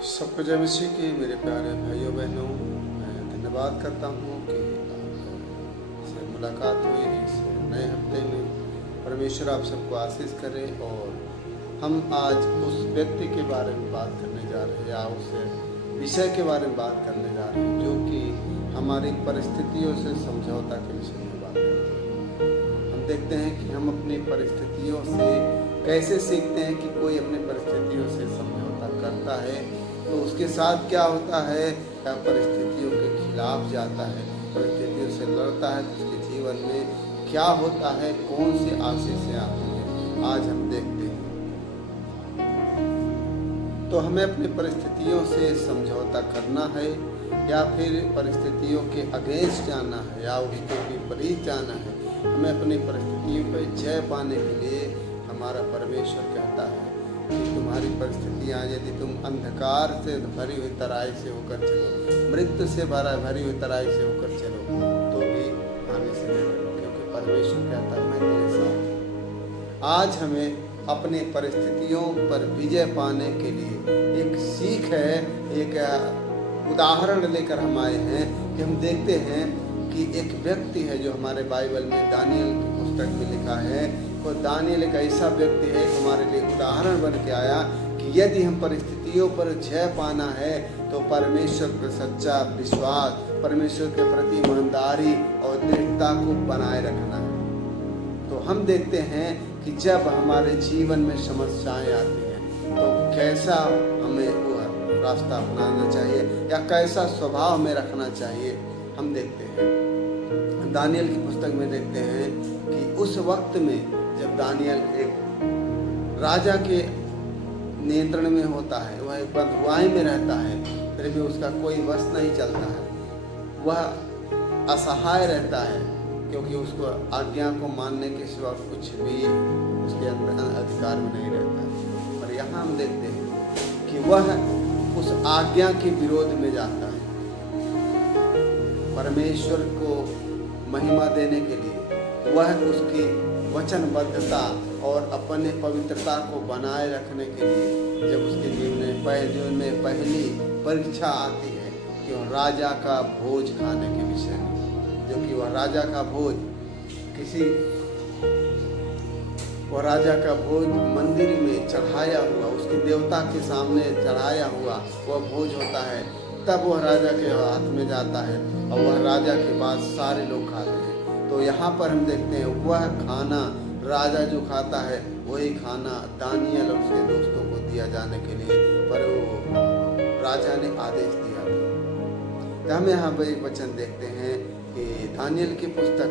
सबको जय मसीह की। मेरे प्यारे भाइयों बहनों, मैं धन्यवाद करता हूँ कि आपसे मुलाकात हुई इस नए हफ्ते में। परमेश्वर आप सबको आशीष करे। और हम आज उस व्यक्ति के बारे में बात करने जा रहे हैं या उस विषय के बारे में बात करने जा रहे हैं जो कि हमारी परिस्थितियों से समझौता के विषय में बात करते हैं। हम देखते हैं कि हम अपनी परिस्थितियों से कैसे सीखते हैं कि कोई अपनी परिस्थितियों से समझौता करता है तो उसके साथ क्या होता है, या परिस्थितियों के खिलाफ जाता है, परिस्थितियों से लड़ता है तो उसके जीवन में क्या होता है, कौन सी आशीषें आती हैं, आज हम देखते हैं। तो हमें अपनी परिस्थितियों से समझौता करना है या फिर परिस्थितियों के अगेंस्ट जाना है या उसके विपरीत जाना है। हमें अपनी परिस्थितियों पर जय पाने के लिए हमारा परमेश्वर कहता है कि तुम्हारी परिस्थितियाँ यदि तुम अंधकार से भरी हुई तराई से होकर चलो, मृत्यु से भरी हुई तराई से होकर चलो, तो भी आने से नहीं डरो, क्योंकि परमेश्वर कहता है मैं तेरे साथ हूँ। आज हमें अपनी परिस्थितियों पर विजय पाने के लिए एक सीख है, एक उदाहरण लेकर हम आए हैं कि हम देखते हैं कि एक व्यक्ति है जो हमारे बाइबल में दानियल की पुस्तक में लिखा है। तो दानियल एक ऐसा व्यक्ति है हमारे लिए उदाहरण बन के आया कि यदि हम परिस्थितियों पर जय पाना है तो परमेश्वर पर सच्चा विश्वास, परमेश्वर के प्रति ईमानदारी और दृढ़ता को बनाए रखना है। तो हम देखते हैं कि जब हमारे जीवन में समस्याएं आती हैं तो कैसा हमें वो रास्ता अपनाना चाहिए या कैसा स्वभाव में रखना चाहिए। हम देखते हैं दानियल की पुस्तक में देखते हैं कि उस वक्त में जब दानियल एक राजा के नियंत्रण में होता है, वह एक बंधुआई में रहता है, फिर भी उसका कोई वश नहीं चलता है, वह असहाय रहता है क्योंकि उसको आज्ञा को मानने के सिवा कुछ भी उसके अंदर अधिकार में नहीं रहता है। और यहाँ हम देखते हैं कि वह उस आज्ञा के विरोध में जाता है। परमेश्वर को महिमा देने के लिए वह उसकी वचनबद्धता और अपने पवित्रता को बनाए रखने के लिए जब उसके जीवन में पहली परीक्षा आती है कि वह राजा का भोज खाने के विषय में, जो कि वह राजा का भोज राजा का भोज मंदिर में चढ़ाया हुआ, उसके देवता के सामने चढ़ाया हुआ वह भोज होता है। तब वह राजा के हाथ में जाता है और वह राजा के बाद सारे लोग खाते हैं। तो यहाँ पर हम देखते हैं वह खाना राजा जो खाता है वही खाना दानियल और उसके दोस्तों को दिया जाने के लिए पर वो राजा ने आदेश दिया। तो हम यहाँ पर एक वचन देखते हैं कि दानियल की पुस्तक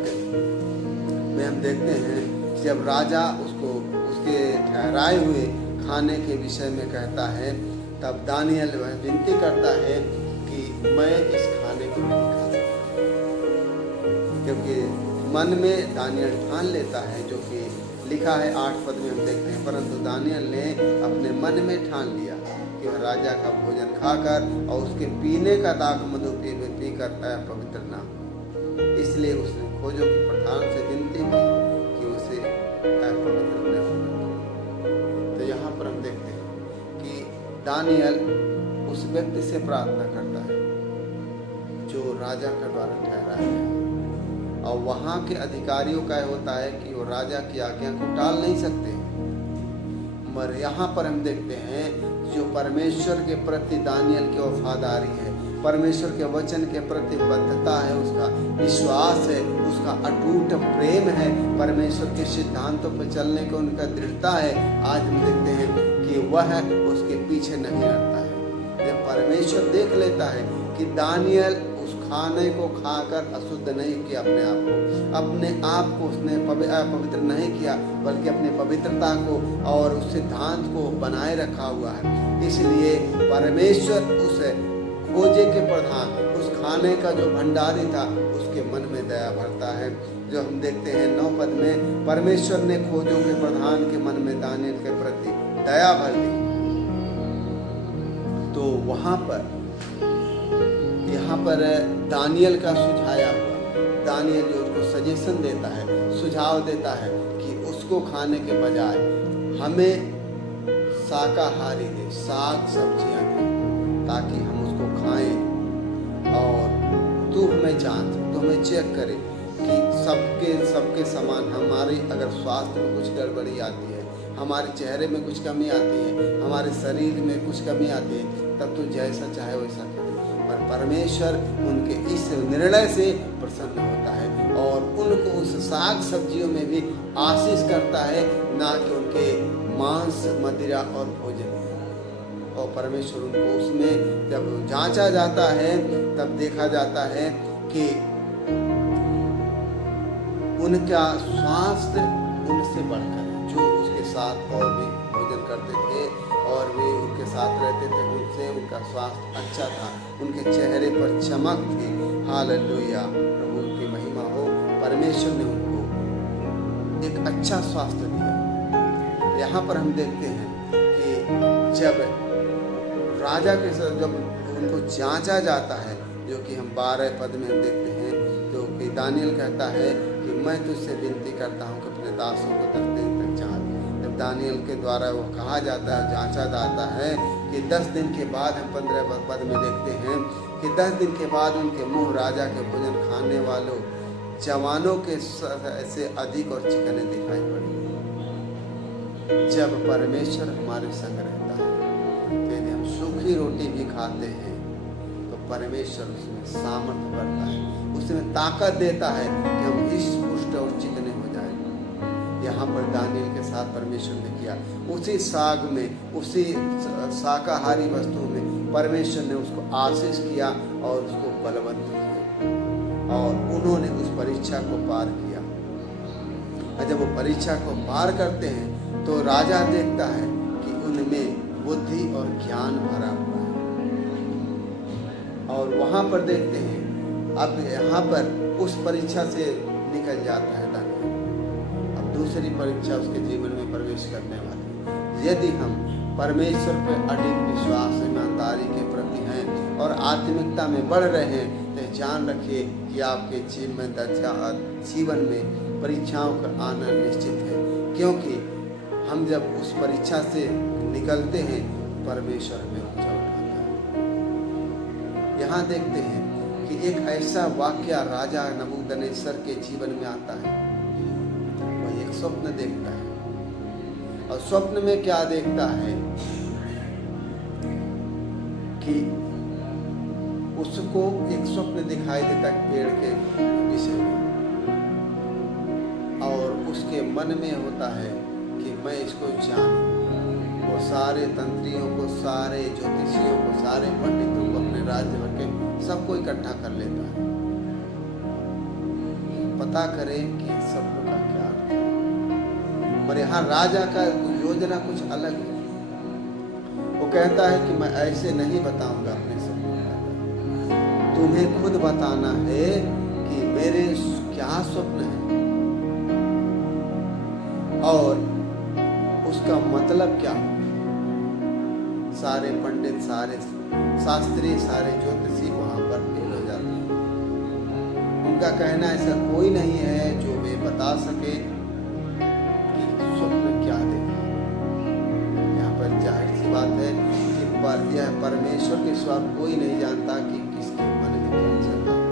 में हम देखते हैं कि जब राजा उसको उसके ठहराए हुए खाने के विषय में कहता है तब दानियल वह विनती करता है कि मैं इस खाने को नहीं खा सकता, क्योंकि मन में दानियल ठान लेता है, जो कि लिखा है 8 पद में हम देखते हैं। परंतु दानियल ने अपने मन में ठान लिया कि वह राजा का भोजन खाकर और उसके पीने का दाख मधु पीकर पवित्र ना हो। इसलिए उसने खोजों के प्रधान से विनती की कि उसे पवित्र न होना। तो यहाँ पर हम देखते हैं कि दानियल उस व्यक्ति से प्रार्थना करता है जो राजा के द्वारा ठहराया गया, और वहाँ के अधिकारियों का होता है कि वो राजा की आज्ञा को टाल नहीं सकते। मगर यहाँ पर हम देखते हैं जो परमेश्वर के प्रति दानियल की वफादारी है, परमेश्वर के वचन के प्रति बद्धता है, उसका विश्वास है, उसका अटूट प्रेम है, परमेश्वर के सिद्धांतों पर चलने को उनका दृढ़ता है। आज हम देखते हैं कि वह उसके पीछे नहीं हटता है। जब परमेश्वर देख लेता है कि दानियल उस खाने को खाकर अशुद्ध नहीं किया, अपने आप को उसने पवित्र नहीं किया, बल्कि अपनी पवित्रता को और उस सिद्धांत को बनाए रखा हुआ है, इसलिए परमेश्वर उस खोजे के प्रधान, उस खाने का जो भंडारी था, उसके मन में दया भरता है। जो हम देखते हैं 9 पद में, परमेश्वर ने खोजों के प्रधान के मन में दानियल के प्रति दया भर दी। तो वहाँ पर यहाँ पर दानियल का सुझाया हुआ, दानियल जो उसको सजेशन देता है, सुझाव देता है कि उसको खाने के बजाय हमें शाकाहारी दे, साग सब्जियाँ दे, ताकि हम उसको खाएं। और तू हमें जांच, तू हमें चेक करे कि सबके समान हमारे अगर स्वास्थ्य में कुछ गड़बड़ी आती है, हमारे चेहरे में कुछ कमी आती है, हमारे शरीर में कुछ कमी आती है, तब तू जैसा चाहे वैसा करे। पर परमेश्वर उनके इस निर्णय से प्रसन्न होता है और उनको उस साग सब्जियों में भी आशीष करता है, ना कि उनके मांस, मदिरा और भोजन। और परमेश्वर उनको उसमें जब जांचा जाता है तब देखा जाता है कि उनका स्वास्थ्य उनसे बढ़कर, जो उसके साथ और भी भोजन करते थे और वे उनके साथ रहते थे, उनसे उनका स्वास्थ्य अच्छा था, उनके चेहरे पर चमक थी। हालेलुया, प्रभु की महिमा हो। परमेश्वर ने उनको एक अच्छा स्वास्थ्य दिया। यहाँ पर हम देखते हैं कि जब राजा के साथ जब उनको जांचा जाता है, जो कि हम 12 पद में देखते हैं, जो कि दानियल कहता है कि मैं तुझसे विनती करता हूँ कि अपने दासों को 10 दिन तक जांच। जब दानियल के द्वारा वो कहा जाता है, जांचा जाता है कि 10 दिन के बाद, हम 15 पद में देखते हैं कि 10 दिन के बाद उनके मुँह राजा के भोजन खाने वालों जवानों के से अधिक और चिकने दिखाई पड़े। जब परमेश्वर हमारे संग रहता है, यदि हम सूखी रोटी भी खाते हैं तो परमेश्वर उसमें सामर्थ्य बढ़ता है, उसमें ताकत देता है कि हम हृष्ट पुष्ट और चिकने हो जाएं। यहाँ पर दानियल के साथ परमेश्वर ने किया, उसी साग में, उसी शाकाहारी वस्तु में परमेश्वर ने उसको आशीष किया और उसको बलवंत किया और उन्होंने उस परीक्षा को पार किया। और जब वो परीक्षा को पार करते हैं तो राजा देखता है कि उनमें बुद्धि और ज्ञान भरा हुआ है। और वहाँ पर देखते हैं, अब यहाँ पर उस परीक्षा से निकल जाता है दानियल, अब दूसरी परीक्षा उसके जीवन में प्रवेश करने वाली। यदि हम परमेश्वर पर अडिग विश्वास, ईमानदारी के प्रति हैं और आत्मिकता में बढ़ रहे हैं, तो जान रखिए कि आपके जीवन में परीक्षाओं का आना निश्चित है, क्योंकि हम जब उस परीक्षा से निकलते हैं परमेश्वर हमें ऊंचा उठाता है। यहाँ देखते हैं कि एक ऐसा वाक्य राजा नबूकदनेस्सर के जीवन में आता है। वह एक स्वप्न देखता है और स्वप्न में क्या देखता है कि उसको एक स्वप्न दिखाई देता पेड़ के विषय में, और उसके मन में होता है कि मैं इसको जानूं। वो सारे तंत्रियों को, सारे ज्योतिषियों को, सारे पंडितों को, अपने राज्य भर के सबको इकट्ठा कर लेता है, पता करें कि सब का क्या अर्थ है। पर यहाँ राजा का योजना कुछ अलग है। वो कहता है कि मैं ऐसे नहीं बताऊंगा अपने सबको, तुम्हें खुद बताना है कि मेरे क्या स्वप्न है और उसका मतलब क्या हो। सारे पंडित, सारे शास्त्री, सारे ज्योतिषी वहां पर फेल हो जाते हैं। उनका कहना ऐसा कोई नहीं है जो वे बता सके कि स्वप्न क्या देखा। यहाँ पर जाहिर सी बात है कि यह परमेश्वर के सिवा कोई नहीं जानता कि किसके मन में क्या चल रहा है।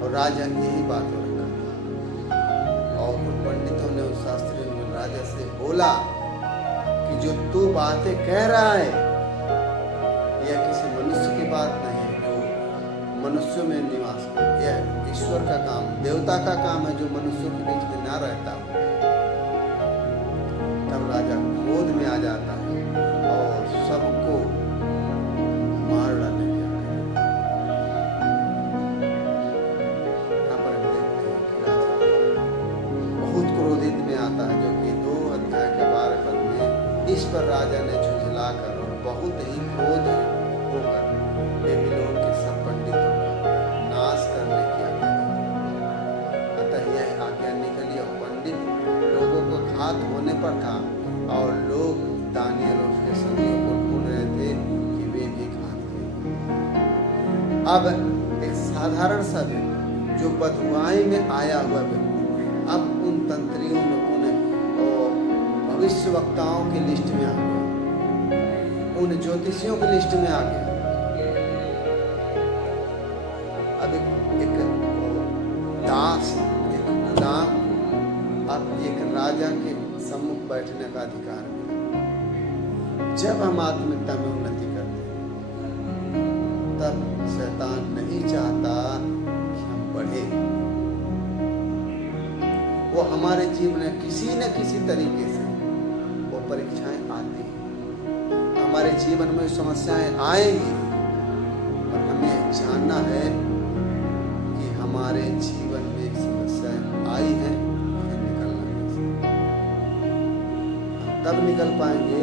और राजा यही बात हो रखा था। और उन पंडितों ने, उस शास्त्रियों ने राजा से बोला कि जो तू बातें कह रहा है यह किसी मनुष्य की बात नहीं है जो मनुष्यों में निवास करे। यह ईश्वर का काम, देवता का काम है जो मनुष्यों के बीच में ना रहता हो। तब राजा क्रोध में आ जाता है और सबको मार डालने की आज्ञा। यहाँ पर हम देखते हैं कि राजा बहुत क्रोधित में आता है, जो कि 2 अध्याय के 12 पद में इस पर राजा ने झुंझलाकर और बहुत ही क्रोध होकर बेबीलोन के सब पंडितों का नाश करने की आज्ञा दी। अतः यह आज्ञा निकली और पंडित लोगों को घात होने पर था और लोग दानियल और उसके संगियों को ढूंढ रहे थे कि वे भी घात किए। अब एक साधारण सा व्यक्ति जो बदुआई में आया हुआ व्यक्ति अब उन तंत्रियों, लोगों ने और भविष्य वक्ताओं की लिस्ट में आ गया। उन ज्योतिषियों की लिस्ट में आ गया। अब एक दास, एक गुलाम को अब एक राजा के सम्मुख बैठने का अधिकार मिला। जब हम आत्मिकता में उन्नति करते हैं तब शैतान नहीं चाहता कि हम बढ़े। वो हमारे जीवन में किसी न किसी तरीके से वो परीक्षाएं आती हैं, हमारे जीवन में समस्याएं आएंगी, और हमें जानना है कि हमारे जीवन में समस्याएं आई हैं, निकलना कैसे। हम तब निकल पाएंगे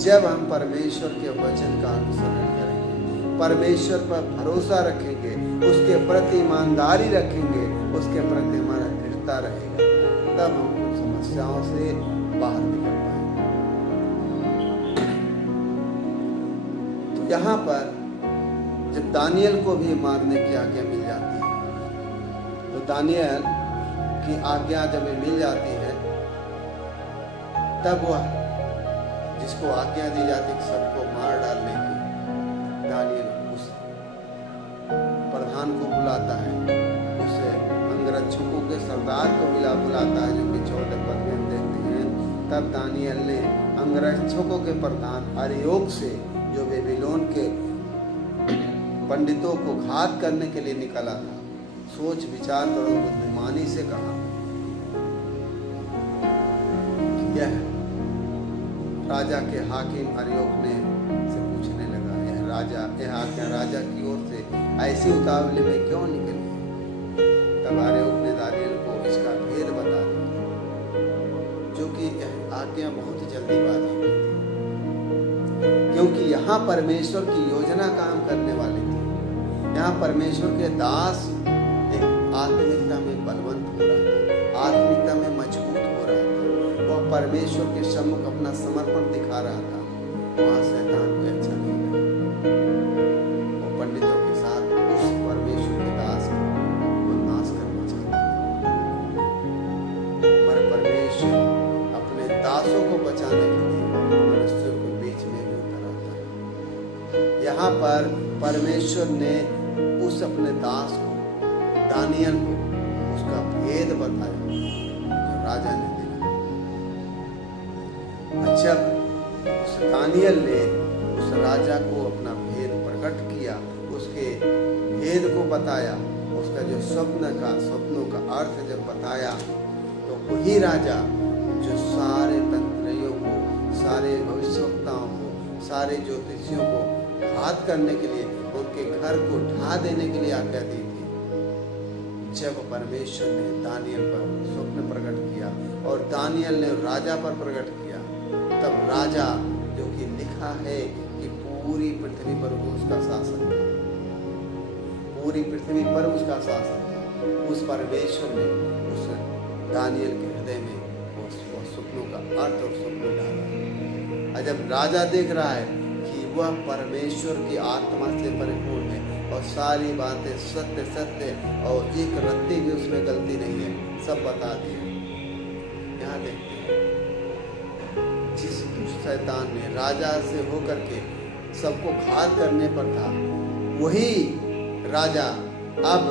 जब हम परमेश्वर के वचन का अनुसरण करेंगे, परमेश्वर पर भरोसा रखेंगे, उसके प्रति ईमानदारी रखेंगे, उसके प्रति हमारा दृढ़ता रहेगा, तब हम उन समस्याओं से बाहर निकल पाएंगे। तो यहाँ पर जब दानियल को भी मारने की आज्ञा मिल जाती है, तो दानियल की आज्ञा जब मिल जाती है, तब वह जिसको आज्ञा दी जाती है सबको मार डालने की, दानियल उस प्रधान को बुलाता है, उसे अंगरक्षकों के सरदार को बुलाता है, जो कि 14 पद में हम देखते हैं। तब दानियल ने अंगरक्षकों के प्रधान अर्योक से, जो बेबीलोन के पंडितों को घात करने के लिए निकला था, सोच विचार करो, बुद्धिमानी से कहा, यह राजा के हाकिम अर्योक ने से पूछने लगा, यह आज्ञा राजा की ओर से ऐसी उतावली में क्यों निकली? तब अर्योक ने दानियल को इसका भेद बता दिया, जो कि यह आज्ञा बहुत जल्दीबाजी में थी, क्योंकि यहाँ परमेश्वर की योजना काम करने वाली थी। यहाँ परमेश्वर के दास एक आत्मिकता में बलवंत हो रहा था, आत्मिकता में मजबूत हो रहा था, वह परमेश्वर के सम्मुख अपना समर्पण दिखा रहा था। वहाँ शैतान को अच्छा नहीं लगा, वो पंडितों के साथ उस परमेश्वर के दास को नाश करना चाहता था। पर परमेश्वर अपने दासों को बचाने के लिए मनुष्यों के बीच में भी उतर आता है। यहाँ पर परमेश्वर ने उस अपने दास को, दानियल को, उसका भेद बताया जो राजा ने देखा। जब उस दानियल ने उस राजा को अपना भेद प्रकट किया, उसके भेद को बताया, उसका जो स्वप्नों का अर्थ जब बताया, तो वही राजा जो सारे तंत्रियों को, सारे भविष्यवक्ताओं को, सारे ज्योतिषियों को घात करने के लिए, उनके घर को ढा देने के लिए आज्ञा दी थी, जब परमेश्वर ने दानियल पर स्वप्न प्रकट किया और दानियल ने राजा पर प्रकट किया, तब राजा, जो कि लिखा है कि पूरी पृथ्वी पर उसका शासन था, पूरी पृथ्वी पर उसका शासन था, उस परमेश्वर ने उस दानियल के हृदय में वो स्वप्नों का अर्थ और स्वप्न डाला। और जब राजा देख रहा है कि वह परमेश्वर की आत्मा से परिपूर्ण है और सारी बातें सत्य सत्य और एक रत्ती भी उसमें गलती नहीं है, सब बता दिया। यहाँ देखते हैं जिस दुष्ट शैतान ने राजा से होकर के सबको घात करने पर था, वही राजा अब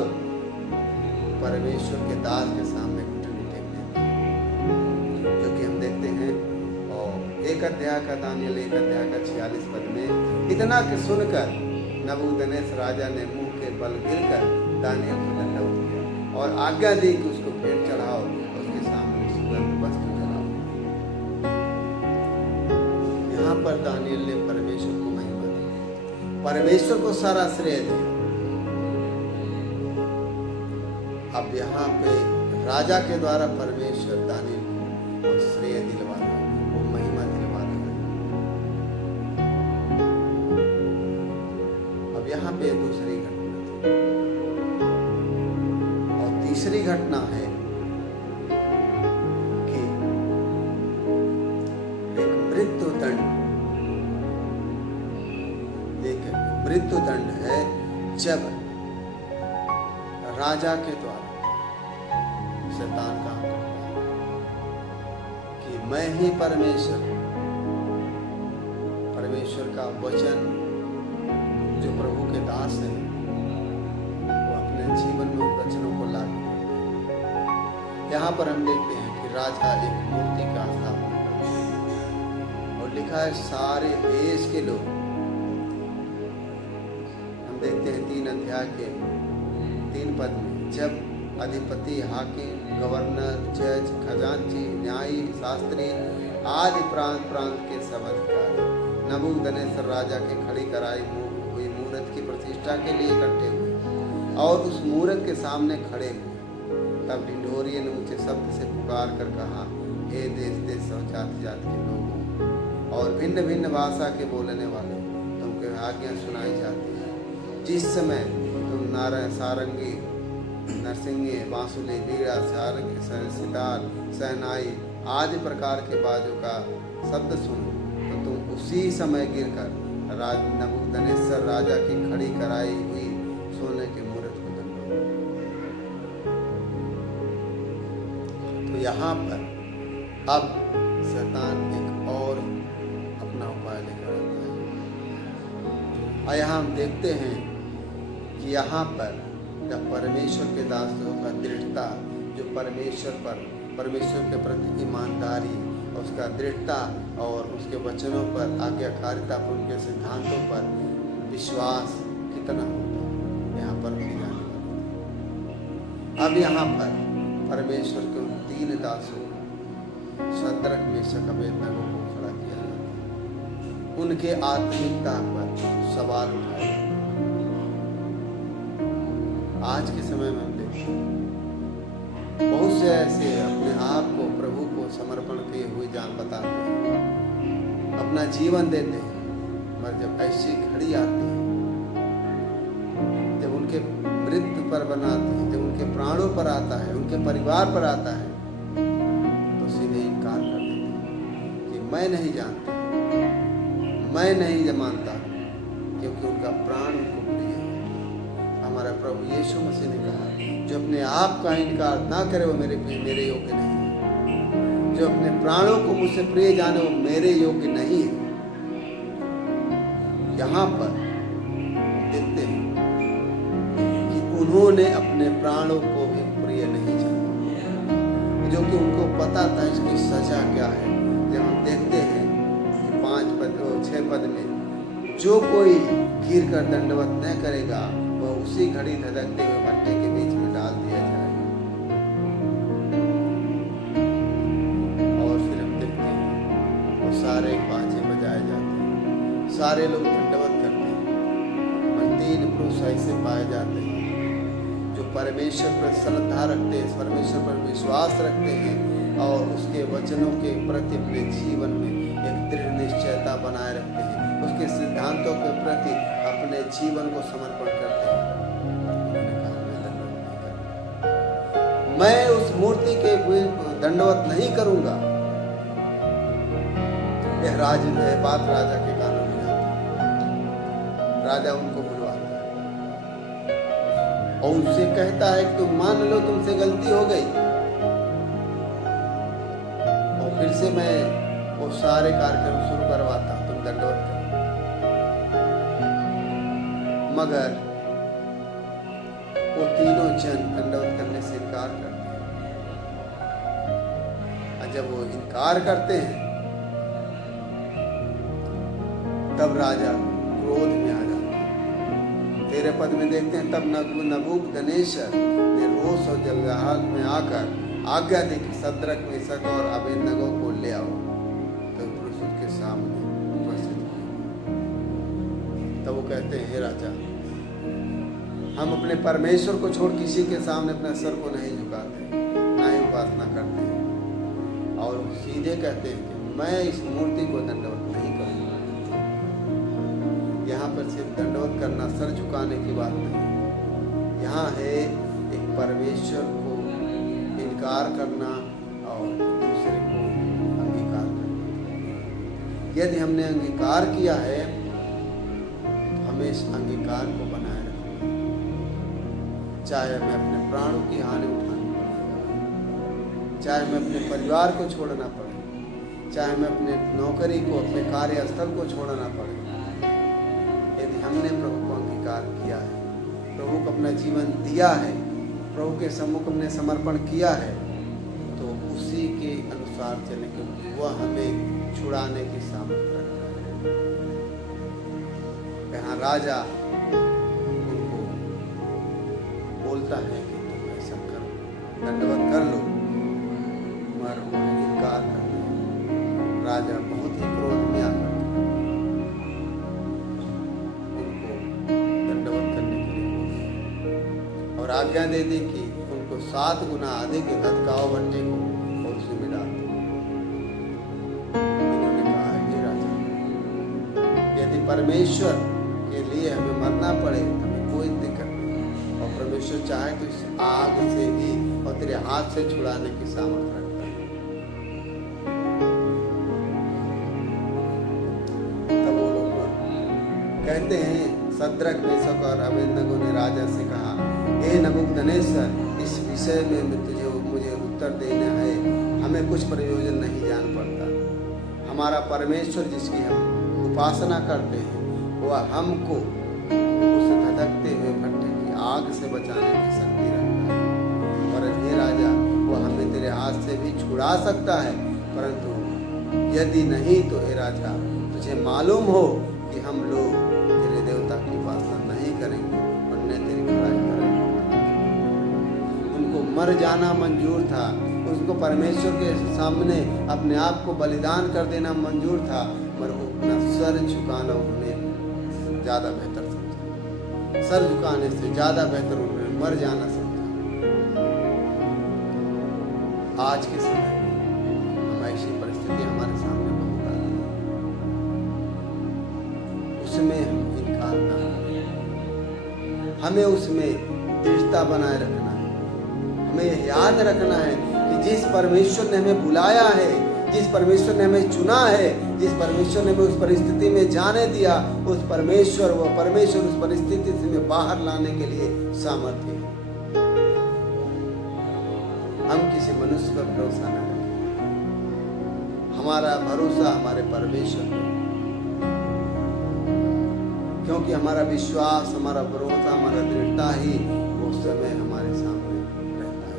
परमेश्वर के दास के सामने घुटने टेक देता है, जो कि हम देखते हैं। और 1 अध्याय का दानियल 1 अध्याय का 46 पद में, इतना कि सुनकर नबूकदनेस्सर राजा ने मुंह के बल गिरकर दानियल को दंडवत किया और आज्ञा दी कि उसको भेंट चढ़ाओ, उसके सामने सुगंध वस्त्र जलाओ। यहाँ पर दानियल ने परमेश्वर को महिमा दी, परमेश्वर को सारा श्रेय दिया। अब यहाँ पे राजा के द्वारा परमेश्वर दानियल को वो श्रेय दिलवा रहा है, वो महिमा दिलवा रहा है। अब यहाँ पे दूसरी घटना थी, और तीसरी घटना है कि एक मृत्युदंड है, जब राजा के द्वारा शैतान काम करता है कि मैं ही परमेश्वर का वचन जो प्रभु के दास हैं वो अपने जीवन में उन वचनों को लागू करें। यहाँ पर हम देखते हैं कि राजा एक मूर्ति का स्थापना करते हैं और लिखा है सारे देश के लोग। हम देखते हैं 3 अध्याय के 3 पद में, जब अधिपति, हाकिम, गवर्नर, जज, खजांची, न्यायी, शास्त्री आदि प्रांत के सब अधिकारी नबूकदनेस्सर राजा के खड़ी कराई हुई मूरत की प्रतिष्ठा के लिए इकट्ठे हुए और उस मूरत के सामने खड़े हुए, तब ढिंढोरिये ने ऊंचे शब्द से पुकार कर कहा, हे देश देश और जाति जाति के लोगों और भिन्न भिन्न भाषा के बोलने वाले, तुमको आज्ञा सुनाई जाती है। जिस समय तुम सारंगी, नरसिंगे, बांसुली, बीड़ा, सारंगी, सितार, सहनाई आदि प्रकार के बाजों का शब्द सुनो तो तुम उसी समय गिरकर नबूकदनेस्सर राजा की खड़ी कराई हुई सोने के मूरत को दंडवत। तो यहाँ पर अब शैतान एक और अपना उपाय लेकर आता है और यहाँ हम देखते हैं कि यहाँ पर जब परमेश्वर के दासों का दृढ़ता, जो परमेश्वर के प्रति ईमानदारी, उसका दृढ़ता और उसके वचनों पर आज्ञाकारिता पर, उनके सिद्धांतों पर विश्वास कितना होता है, यहाँ पर भी जाने वाले। अब यहाँ पर परमेश्वर के उन 3 दासों शद्रक, मेशक, अबेदनगो को खड़ा किया जाता है। उनके आत्मिकता पर सवाल उठाया। आज के समय में हम देखते हैं बहुत से ऐसे अपने आप को प्रभु को समर्पण किए हुए जान बताते हैं, अपना जीवन देते हैं, पर जब ऐसी घड़ी आती है, जब उनके मृत्यु पर बनाते हैं, जब उनके प्राणों पर आता है, उनके परिवार पर आता है, तो सीधे इनकार कर देते हैं कि मैं नहीं जानता, मैं नहीं मानता, क्योंकि उनका प्राण उनको प्रिय है। हमारा प्रभु यीशु मसीह ने कहा, जो अपने आप का इनकार ना करे वो मेरे योग्य नहीं है, जो अपने प्राणों को मुझसे प्रिय जाने वो मेरे योग्य नहीं है। यहाँ पर देखते हैं कि उन्होंने अपने प्राणों को भी प्रिय नहीं जाना, जो कि उनको पता था इसकी सजा क्या है। जब हम देखते हैं कि 6 पद में, जो कोई गिर कर दंडवत न करेगा वह उसी घड़ी धधकते हुए भट्टे के बीच में डाल दिया जाएगा। और फिर हम देखते हैं वो सारे बाजे बजाए जाते हैं, सारे लोग दंडवत करते हैं, और 3 पुरुष ऐसे पाए जाते हैं जो परमेश्वर पर श्रद्धा रखते हैं, परमेश्वर पर विश्वास रखते हैं और उसके वचनों के प्रति अपने जीवन में एक दृढ़ निश्चयता बनाए रखते हैं, उसके सिद्धांतों के प्रति अपने जीवन को समर्पण करते हैं। उन्होंने कहा, मैं उस मूर्ति के दंडवत नहीं करूंगा। यह बात राजा के कानों में आती है। राजा उनको बुलवाता है और उनसे कहता है कि तुम मान लो तुमसे गलती हो गई, और फिर से मैं वो सारे कार्यक्रम शुरू करवाता, तुम दंडवत करो। मगर वो तीनों जन दंडवत करने से इनकार करते हैं, और जब वो इनकार करते हैं तब राजा क्रोध में आ जाता है। 13 पद में देखते हैं, तब नबूकदनेस्सर ने रोष और जलजलाहट में आकर आज्ञा दी कि शद्रक, मेशक और अबेदनगो को ले आओ। तो पुरुष उसके सामने उपस्थित हुए। तब वो कहते हैं, हे राजा, हम अपने परमेश्वर को छोड़ किसी के सामने अपने सर को नहीं झुकाते, ना ही उपासना करते हैं। और सीधे कहते हैं कि मैं इस मूर्ति को दंडवत नहीं करूँगा। यहाँ पर सिर्फ दंडवत करना, सर झुकाने की बात नहीं, यहाँ है एक परमेश्वर को इनकार करना और दूसरे को अंगीकार करना। यदि हमने अंगीकार किया है तो हमें इस अंगीकार को बनाए रखना, चाहे मैं अपने प्राणों की हानि उठानी पड़े, चाहे मैं अपने परिवार को छोड़ना पड़े, चाहे मैं अपने नौकरी को, अपने कार्यस्थल को छोड़ना पड़े, यदि हमने प्रभु को अंगीकार किया है, प्रभु को अपना जीवन दिया है, प्रभु के सम्मुख हमने समर्पण किया है, तो उसी के अनुसार चले, क्योंकि वह हमें छुड़ाने की सामर्थ्य रखता है। यहाँ राजा उनको बोलता है कि तुम ऐसा करो, दंडवत कर लो, मगर वह इनकार करते हैं। राजा बहुत ही क्रोध में आकर उनको दंडवत करने के लिए और आज्ञा दे दी कि उनको 7 गुना अधिक लटकाओ भट्टे को और उसे में डाल दो। इन्होंने कहा, हे राजा, यदि परमेश्वर के लिए हमें मरना पड़े हमें कोई दिक्कत नहीं, और परमेश्वर चाहे तो इस आग से भी और तेरे हाथ से छुड़ाने की सामर्थ्य रखता है। तब वो लोग कहते हैं, सद्रक, मेशक और अबेदनगो ने राजा से कहा, हे नबूकदनेस्सर, इस विषय में तुझे मुझे उत्तर देना है। हमें कुछ प्रयोजन नहीं जान पड़ता। हमारा परमेश्वर जिसकी हम उपासना करते हैं वह हमको उस धधकते हुए भट्टे की आग से बचाने की शक्ति रखता है। और हे राजा, वह हमें तेरे हाथ से भी छुड़ा सकता है, परंतु यदि नहीं तो हे राजा, तुझे मालूम हो कि हम लोग तेरे देवता की उपासना नहीं करेंगे और न तेरी खड़ाई करेंगे। उनको मर जाना मंजूर था, उसको परमेश्वर के सामने अपने आप को बलिदान कर देना मंजूर था, पर वो अपना सर झुकाना उन्होंने ज़्यादा बेहतर समझा। सर झुकाने से ज़्यादा बेहतर उन्होंने मर जाना समझा। आज के समय में ऐसी परिस्थिति हमारे सामने बहुत आ रही है, उसमें हम इनकार ना करें। हमें उसमें दृढ़ता बनाए रखना है। हमें याद रखना है कि जिस परमेश्वर ने हमें बुलाया है, जिस परमेश्वर ने हमें चुना है, जिस परमेश्वर ने हमें उस परिस्थिति में जाने दिया, उस परमेश्वर उस परिस्थिति से हमें बाहर लाने के लिए सामर्थ्य है। हम किसी मनुष्य पर भरोसा न रखें, हमारा भरोसा हमारे परमेश्वर पर, क्योंकि हमारा विश्वास, हमारा भरोसा, हमारा दृढ़ता ही उस समय हमारे सामने रहता है।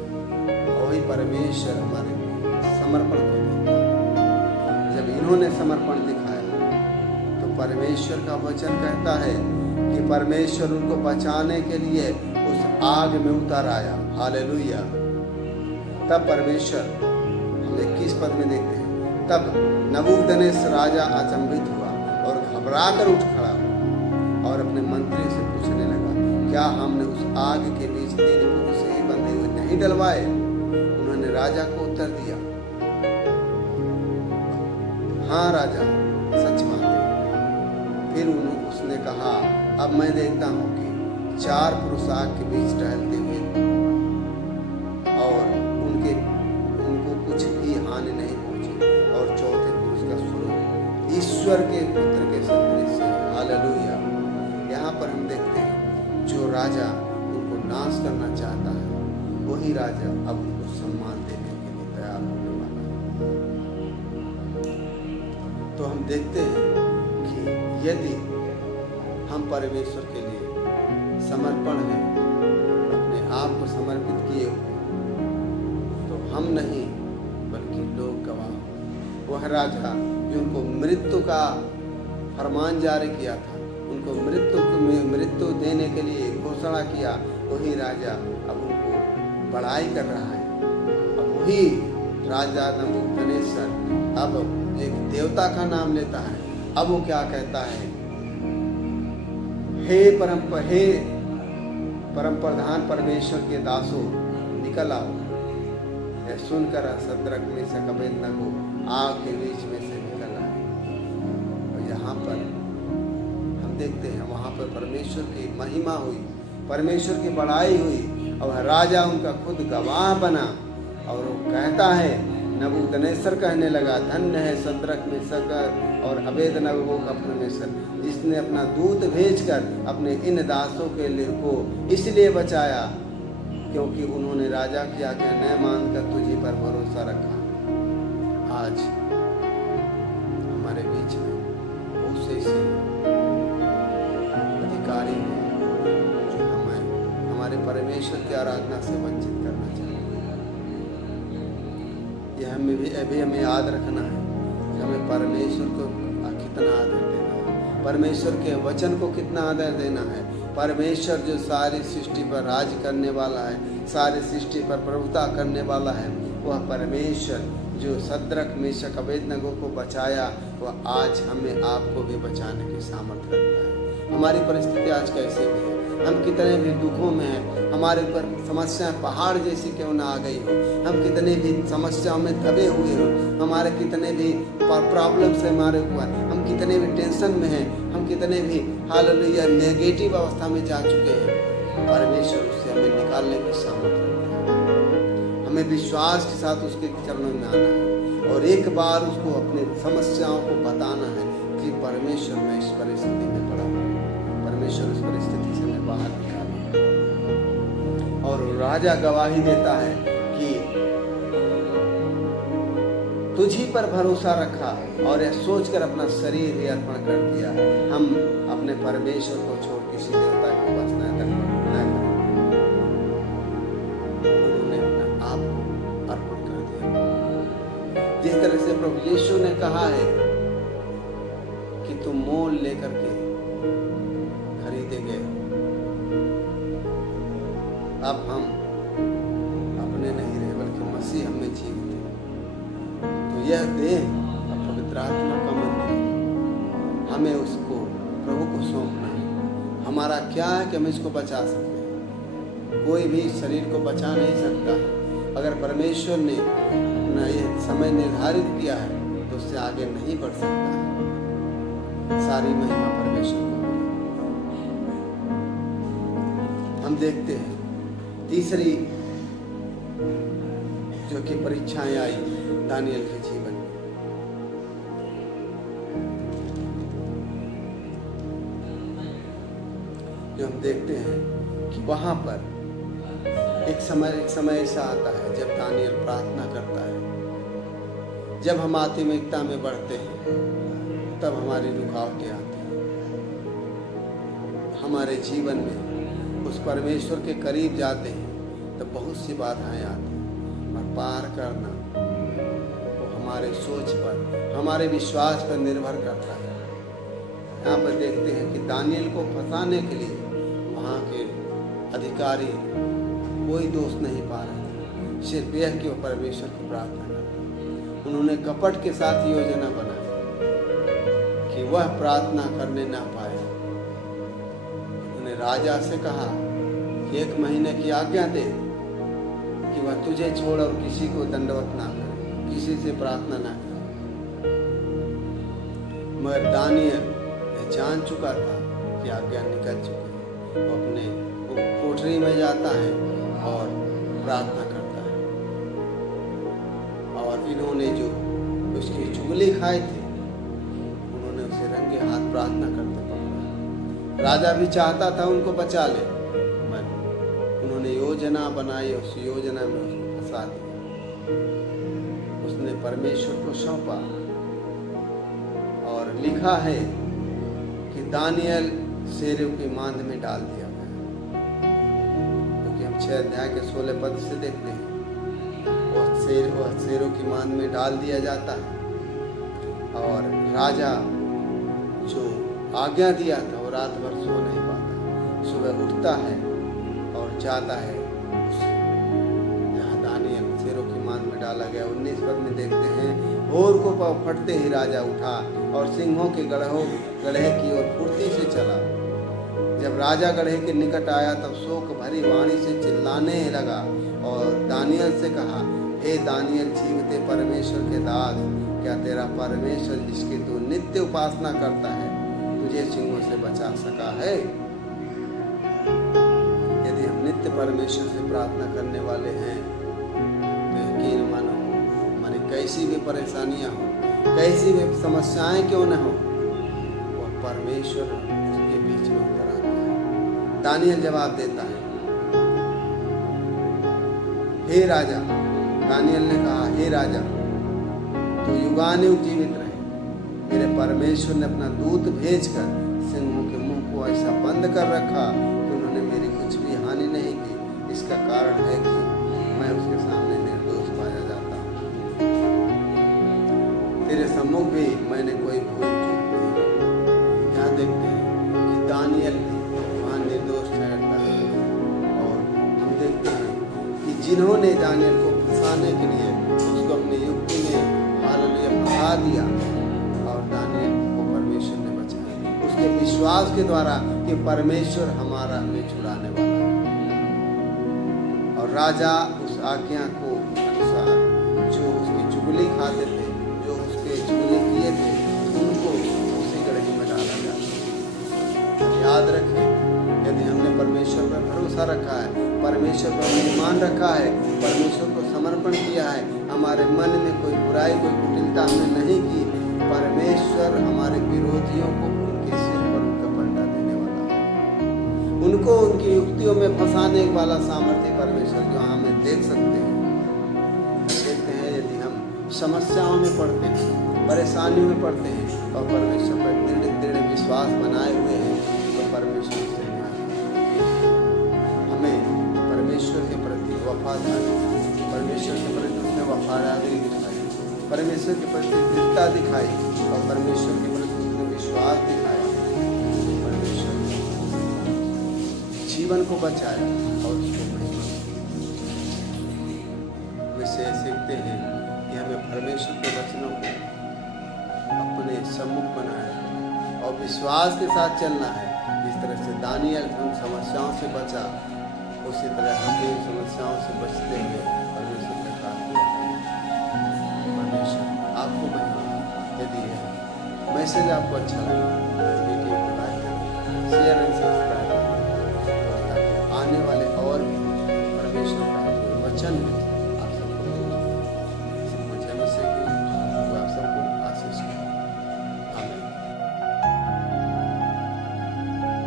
वही परमेश्वर हमारे समर्पण को देता है। जब इन्होंने समर्पण दिखाया तो परमेश्वर का वचन कहता है कि परमेश्वर उनको बचाने के लिए उस आग में उतर आया। हालेलुया। तब परमेश्वर, हम 21 पद में देखते हैं, तब नबूकदनेस्सर राजा अचंभित हुआ और घबरा कर उठ खड़ा हुआ और अपने मंत्री से पूछने लगा, क्या हमने उस आग के बीच 3 पुरुष ही बंधे हुए नहीं डलवाए? उन्होंने राजा को उत्तर दिया, हाँ राजा, सच बात है। फिर उसने कहा, अब मैं देखता हूँ कि 4 पुरुष आग के बीच टहलते हुए और उनको कुछ भी हानि नहीं पहुंची, और 4थे पुरुष का स्वरूप ईश्वर के पुत्र के सदृश है। हालेलुया। यहाँ पर हम देखते हैं, जो राजा उनको नाश करना चाहता है, वही राजा अब उनको सम्मान देने के लिए तैयार होने वाला है। तो हम देखते हैं कि यदि हम परमेश्वर के लिए समर्पण है, अपने आप को समर्पित किए हो, तो हम नहीं बल्कि लोग गवाह। वह राजा जो उनको मृत्यु का फरमान जारी किया था, उनको मृत्यु देने के लिए घोषणा किया, वही राजा अब उनको बड़ाई कर रहा है। अब वही राजा नबूकदनेस्सर अब एक देवता का नाम लेता है। अब वो क्या कहता है, हे परम प्रधान परमेश्वर के दासों, निकल आओ। यह सुनकर सद्रक, मेशक, अबेदनगो आग के बीच में से निकल आए। और यहाँ पर हम देखते हैं, वहाँ पर परमेश्वर की महिमा हुई, परमेश्वर की बड़ाई हुई, और राजा उनका खुद गवाह बना। और वो कहता है, नबूकदनेस्सर कहने लगा, धन्य है सद्रक, मेशक और अबेदनगो का परमेश्वर, जिसने अपना दूत भेजकर अपने इन दासों के लिए को इसलिए बचाया क्योंकि उन्होंने राजा की आज्ञा न मानकर तुझी पर भरोसा रखा। आज हमारे बीच में बहुत से ऐसे आराधना से वंचित करना चाहते हैं। यह हमें याद रखना है कि हमें परमेश्वर को कितना आदर देना है, परमेश्वर के वचन को कितना आदर देना है। परमेश्वर जो सारी सृष्टि पर राज करने वाला है, सारी सृष्टि पर प्रभुता करने वाला है, वह परमेश्वर जो सद्रक मेशक अबेदनगो को बचाया, वह आज हमें आपको भी बचाने की सामर्थ्य रखता है। हमारी परिस्थिति आज कैसे भी है, हम कितने भी दुखों में हैं, हमारे ऊपर समस्याएं पहाड़ जैसी क्यों ना आ गई हो, हम कितने भी समस्याओं में दबे हुए हो, हमारे कितने भी प्रॉब्लम से हमारे ऊपर, हम कितने भी टेंशन में हैं, हम कितने भी हालेलुया नेगेटिव अवस्था में जा चुके हैं, परमेश्वर उससे हमें निकालने की सामर्थ्य रखता है। हमें विश्वास के साथ उसके चरणों में आना है और एक बार उसको अपने समस्याओं को बताना है कि परमेश्वर मैं इस परिस्थिति में पड़ा हूँ, परमेश्वर इस परिस्थिति से मैं बाहर निकालूं। और राजा गवाही देता है कि तुझी पर भरोसा रखा और यह सोचकर अपना शरीर ही अर्पण कर दिया, हम अपने परमेश्वर को छोड़ किसी देवता की उपासना न करें। उन्होंने अपना आप को अर्पण कर दिया। जिस तरह से प्रभु यीशु ने कहा है कि तुम मोल लेकर के खरीदे गए, अब हम अपने नहीं रहे बल्कि मसीह हमें जीवित है। तो यह देह और पवित्र आत्मा का मंदिर, हमें उसको प्रभु को सौंपना है। हमारा क्या है कि हम इसको बचा सकते हैं, कोई भी शरीर को बचा नहीं सकता है। अगर परमेश्वर ने अपना यह समय निर्धारित किया है तो उससे आगे नहीं बढ़ सकता है। सारी महिमा परमेश्वर को। हम देखते हैं तीसरी जो कि परीक्षाएं आई दानियल के जीवन में, जो हम देखते हैं कि वहां पर एक समय ऐसा आता है जब दानियल प्रार्थना करता है। जब हम आत्मिकता में बढ़ते हैं तब हमारी रुकावटें आती हैं। हमारे जीवन में उस परमेश्वर के करीब जाते हैं तो बहुत सी बाधाएं आती हैं, और पार करना वो हमारे सोच पर, हमारे विश्वास पर निर्भर करता है। यहाँ पर देखते हैं कि दानियल को फंसाने के लिए वहाँ के अधिकारी कोई दोष नहीं पा रहे थे, सिर्फ यह कि वो परमेश्वर की प्रार्थना करते। उन्होंने कपट के साथ योजना बनाई कि वह प्रार्थना करने ना पाए। उन्होंने राजा से कहा कि 1 महीने की आज्ञा दे कि वह तुझे छोड़ और किसी को दंडवत ना करे, किसी से प्रार्थना ना करे। मगर दानियल जान चुका था कि आज्ञा निकल चुकी है। वो अपने कोठरी में जाता है और प्रार्थना करता है, और इन्होंने जो उसकी चुगली खाए थे उन्होंने उसे रंगे हाथ प्रार्थना करते पकड़ा। राजा भी चाहता था उनको बचा ले, पर उन्होंने योजना बनाई, उस योजना में उसको फंसा दिया। उसने परमेश्वर को सौंपा और लिखा है कि दानियल शेरों की मांद में डाल दिया गया, क्योंकि हम 6 अध्याय के 16 पद से देखते हैं वह शेरों की मांद में डाल दिया जाता है। और राजा जो आज्ञा दिया था वो रात भर सो नहीं पाता, सुबह उठता है और जाता है जहाँ दानियल शेरों की मांद में डाला गया। 19 पद में देखते हैं, भोर को फटते ही राजा उठा और सिंहों के गड्ढे की ओर फुर्ती से चला। जब राजा गड्ढे के निकट आया तब शोक भरी वाणी से चिल्लाने लगा और दानियल से कहा, हे दानियल जीवते परमेश्वर के दास, क्या तेरा परमेश्वर जिसकी तू नित्य उपासना करता है तुझे सिंहों से बचा सका है? यदि हम नित्य परमेश्वर से प्रार्थना करने वाले हैं तो यकीन मानो हमारी कैसी भी परेशानियां हो, कैसी भी समस्याएं क्यों न हो, वह परमेश्वर उसके बीच में उतर आता है। दानियल जवाब देता है, हे राजा। दानियल ने कहा, हे राजा तो युगानुयुग जीवित रहे। मेरे परमेश्वर ने अपना दूत भेजकर सिंहों के मुंह को ऐसा बंद कर रखा कि उन्होंने मेरी कुछ भी हानि नहीं की। इसका कारण है कि मैं उसके सामने निर्दोष पाया जाता हूँ। तेरे सम्मुख भी मैंने कोई भूल चूक नहीं की। यहाँ देखते हैं कि दानियल वहाँ निर्दोष ठहरता है, और हम देखते हैं कि जिन्होंने दानियल को फंसाने के लिए उसको अपनी युक्ति में हालेलुया फंसा दिया, और दानियल को परमेश्वर ने बचाया उसके विश्वास के द्वारा कि परमेश्वर हमारा हमें छुड़ाने वाला है। और राजा उस आज्ञा को अनुसार जो उसकी चुगली खाते थे, जो उसके चुगली किए थे, उनको उसी गड़ही में डाला जाता। याद रखें, यदि हमने परमेश्वर पर भरोसा रखा है, परमेश्वर पर ईमान रखा है, परमेश्वर को समर्पण किया है, हमारे मन में कोई बुराई कोई कुटिलता हमने नहीं की, परमेश्वर हमारे विरोधियों को उनके सिर पर उनका पलटा देने वाला है। उनको उनकी युक्तियों में फंसाने वाला सामर्थ्य परमेश्वर जो हमें देख सकते हैं। देखते हैं यदि हम समस्याओं में पड़ते हैं, परेशानियों में पड़ते हैं और परमेश्वर पर दृढ़ विश्वास बनाए हुए हैं, तो परमेश्वर से हमें परमेश्वर के प्रति वफादारी, परमेश्वर के प्रति उसने वफादारी दिखाई, परमेश्वर के प्रति दृढ़ता दिखाई, और परमेश्वर के प्रति उसने विश्वास दिखाया। परमेश्वर जीवन को बचाया और उसको महिमा। वैसे सीखते हैं कि हमें परमेश्वर के वचनों को अपने सम्मुख बनाया और विश्वास के साथ चलना है। जिस तरह से दानियल उन समस्याओं से बचा, उसी तरह हम भी समस्याओं से बचते हुए परमेश्वर के साथ परमेश्वर आपको महिमा। यदि मैसेज आपको अच्छा लगा, वीडियो को लाइक करें, शेयर एंड